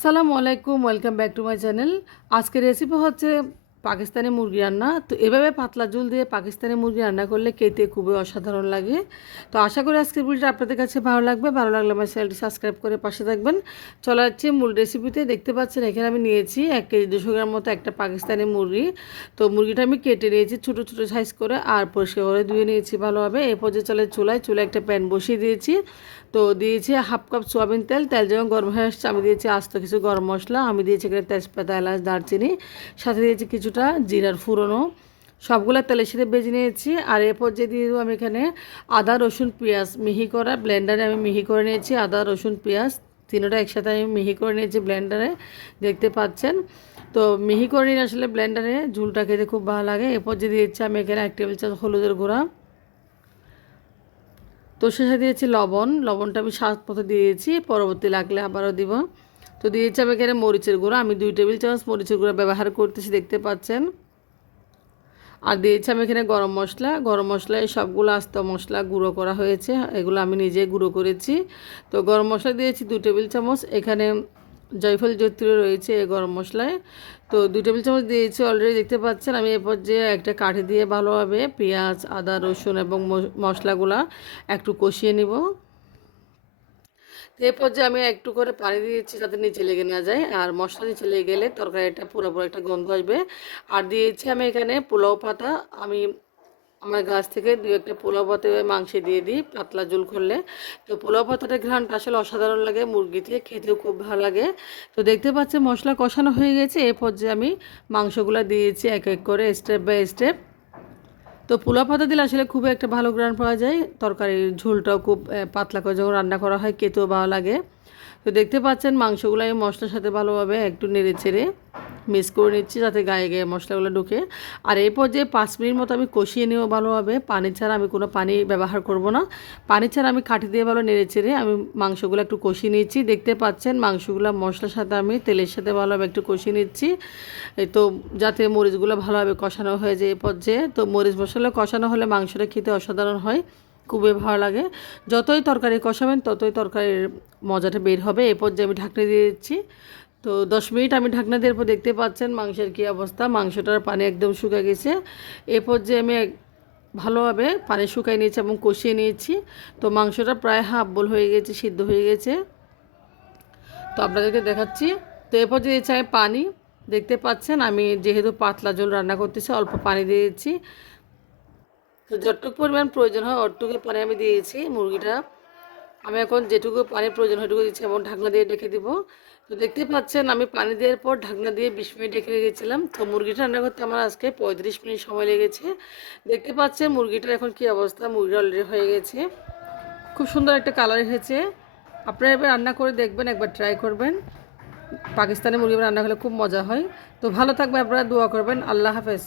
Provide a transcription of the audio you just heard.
আসসালামু আলাইকুম, welcome back to my channel. আজকের রেসিপি হচ্ছে পাকিস্তানি মুরগি রান্না। তো এভাবে পাতলা ঝোল দিয়ে পাকিস্তানি মুরগি রান্না করলে খেতে খুবই অসাধারণ লাগে। তো আশা করি আজকের ভিডিওটা আপনাদের কাছে ভালো লাগবে। ভালো লাগলে আমার চ্যানেলটি সাবস্ক্রাইব করে পাশে থাকবেন। চলে যাচ্ছি মূল রেসিপিতে। দেখতে পাচ্ছেন এখানে আমি নিয়েছি 1 কেজি 200 গ্রাম মতো একটা পাকিস্তানি মুরগি। তো মুরগিটা আমি কেটে নিয়েছি ছোটো ছোটো সাইজ করে, আর পরিষ্কার করে ধুয়ে নিয়েছি ভালোভাবে। এরপর যে চুলায় একটা প্যান বসিয়ে দিয়েছি। তো দিয়েছি হাফ কাপ সোয়াবিন তেল। তেল যখন গরম হয়ে আসছে আমি দিয়েছি আস্ত কিছু গরম মশলা। আমি দিয়েছি এখানে তেজপাতা, এলাচ, দারচিনি, সাথে দিয়েছি কিছুটা জিরার ফোড়নও। সবগুলা তেলের সাথে ভেজে নিয়েছি। আর এরপর যে দিয়ে দেবো আমি এখানে আদা, রসুন, পেঁয়াজ মিহি করা ব্লেন্ডারে আমি মিহি করে নিয়েছি। আদা, রসুন, পেঁয়াজ তিনোটা একসাথে আমি মিহি করে নিয়েছি ব্লেন্ডারে, দেখতে পাচ্ছেন। তো মিহি করে নিয়ে আসলে ব্লেন্ডারে ঝুলটা খেতে খুব ভালো লাগে। এরপর যে দিয়েছি আমি এখানে 1 টেবিল চামচ হলুদের গুঁড়া। তো শেষে দিয়েছি লবণটা আমি স্বাদ মতো দিয়েছি, পরবর্তী লাগলে আবারও দিব। তো দিয়েছি আমি এখানে মরিচের গুঁড়া। আমি 2 টেবিল চামচ মরিচের গুঁড়া ব্যবহার করতেছি, দেখতে পাচ্ছেন। আর দিয়েছি আমি এখানে গরম মশলায় সবগুলো আস্ত মশলা গুঁড়ো করা হয়েছে, এগুলো আমি নিজে গুঁড়ো করেছি। তো গরম মশলা দিয়েছি 2 টেবিল চামচ। এখানে জয়ফল জয়িত্রী রয়েছে এই গরম মশলায়। তো 2 টেবিল চামচ দিয়েছি অলরেডি, দেখতে পাচ্ছেন। আমি এরপর যে একটা কাঠি দিয়ে ভালোভাবে পেঁয়াজ, আদা, রসুন এবং মশলাগুলা একটু কষিয়ে নিব। এরপর যে আমি একটু করে পানি দিয়েছি যাতে নিচে লেগে না যায়, আর মশলা নিচে লেগে গেলে তরকারিটা পুরোপুরি একটা গন্ধ আসবে। আর দিয়েছি আমি এখানে পোলাও পাতা। আমি আমার গাছ থেকে 2-1টা পোলাও পাতা মাংসে দিয়ে দিই পাতলা ঝোল করলে। তো পোলাও পাতাটা ঘ্রাণটা আসলে অসাধারণ লাগে, মুরগি থেকে খেতেও খুব ভালো লাগে। তো দেখতে পাচ্ছেন মশলা কষানো হয়ে গেছে। এরপর যে আমি মাংসগুলো দিয়েছি এক এক করে স্টেপ বাই স্টেপ। তো পোলাও পাতা দিলে আসলে খুবই একটা ভালো গ্রান পাওয়া যায়। তরকারির ঝোলটাও খুব পাতলা করে যখন রান্না করা হয় খেতেও ভালো লাগে। তো দেখতে পাচ্ছেন মাংসগুলো আমি মশলার সাথে ভালোভাবে একটু নেড়ে চেড়ে মিক্স করে নিচ্ছি যাতে গায়ে গায়ে মশলাগুলো ঢুকে। আর এরপর যে 5 মিনিট মতো আমি কষিয়ে নেব ভালোভাবে। পানি ছাড়া আমি কোনো পানি ব্যবহার করব না। পানি ছাড়া আমি কাঠি দিয়ে ভালো নেড়ে চেড়ে আমি মাংসগুলো একটু কষিয়ে নিচ্ছি। দেখতে পাচ্ছেন মাংসগুলো মশলার সাথে আমি তেলের সাথে ভালোভাবে একটু কষিয়ে নিচ্ছি। এই তো যাতে মরিচগুলো ভালোভাবে কষানো হয়ে যায় এই পর্যায়ে। তো মরিচ মশলা কষানো হলে মাংসটা খেতে অসাধারণ হয়, খুবই ভালো লাগে। যতই তরকারি কষাবেন ততই তরকারির মজাটা বের হবে। এই পর্যায়ে আমি ঢাকনা দিয়ে দিচ্ছি। তো 10 মিনিট আমি ঢাকনা দেওয়ার পর দেখতে পাচ্ছেন মাংসের কী অবস্থা। মাংসটার পানি একদম শুকিয়ে গেছে। এই পর্যায়ে আমি ভালোভাবে পানি শুকিয়ে নিয়েছি এবং কষিয়ে নিয়েছি। তো মাংসটা প্রায় হাফ বোল হয়ে গেছে, সিদ্ধ হয়ে গেছে। তো আপনাদেরকে দেখাচ্ছি। তো এরপর দিয়েছি আমি পানি। দেখতে পাচ্ছেন আমি যেহেতু পাতলা ঝোল রান্না করতেছি অল্প পানি দিয়েছি। তো যতটুকু পরিমাণ প্রয়োজন হয় অতটুকু পানি আমি দিয়েছি। মুরগিটা আমি এখন যেটুকু পানির প্রয়োজন ওইটুকু দিচ্ছি এবং ঢাকনা দিয়ে ঢেকে দিব। তো দেখতে পাচ্ছেন আমি পানি দেওয়ার পর ঢাকনা দিয়ে 20 মিনিট ঢেকে রেখেছিলাম। তো মুরগিটা রান্না করতে আমার আজকে 35 মিনিট সময় লেগেছে। দেখতে পাচ্ছেন মুরগিটার এখন কী অবস্থা। মুরগিটা অলরেডি হয়ে গেছে, খুব সুন্দর একটা কালার এসেছে। আপনারা এবার রান্না করে দেখবেন, একবার ট্রাই করবেন। পাকিস্তানি মুরগি রান্না হলে খুব মজা হয়। তো ভালো থাকবে, আপনারা দোয়া করবেন। আল্লাহ হাফেজ।